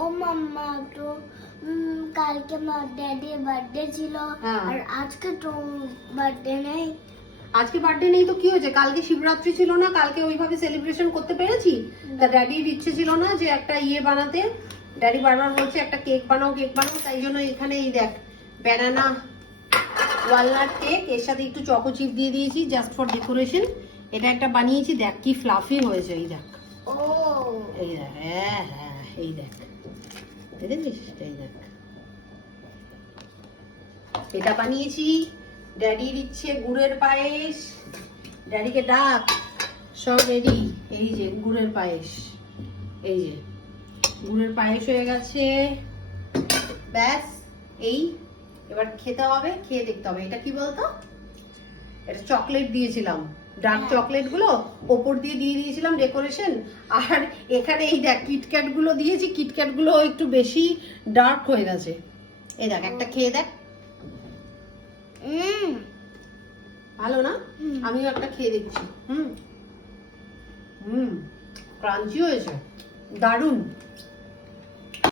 ও মাম্মা তো কালকে আমার ড্যাডির বার্থডে ছিল আর আজকে তো বার্থডে নেই। আজকে বার্থডে নেই তো কি হয়েছে, কালকে শিবরাত্রি ছিল না, কালকে ওইভাবে সেলিব্রেশন করতে পেরেছি? তা ড্যাডির ইচ্ছে ছিল না যে একটা ইয়ে বানাতে, ড্যাডি বারবার বলছে একটা কেক বানাও কেক বানাও, তাই জন্য এখানে এই দেখ ব্যানানা ওয়ালনাট কেক, এর সাথে একটু চকো চিপ দিয়ে দিয়েছি জাস্ট ফর ডেকোরেশন। এটা একটা বানিয়েছি, দেখ কি ফ্লাফি হয়েছে, এই দেখ। ও এই দেখ, হ্যাঁ হ্যাঁ এই দেখ, দেখেছিস? এই দেখ এটা বানিয়েছি। ড্যাডির ইচ্ছে গুড়ের পায়েস, ড্যাডিকে ডাক, সব রেডি। এই যে গুড়ের পায়েস, এই যে গুড়ের পায়েস হয়ে গেছে, ব্যাস এই এবার খেতে হবে, খেয়ে দেখতে হবে। এটা কি বলতো, এটা চকলেট দিয়েছিলাম, ডার্ক চকলেট গুলো ওপর দিয়ে দিয়েছিলাম ডেকোরেশন। আর এখানে এই দেখ কিটক্যাট গুলো দিয়েছি, কিটক্যাট গুলো একটু বেশি ডার্ক হয়ে গেছে। এই দেখ একটা খেয়ে দেখ, ভালো না? আমিও একটা খেয়ে দেখছি। ক্রাঞ্চি হয়েছে, দারুন।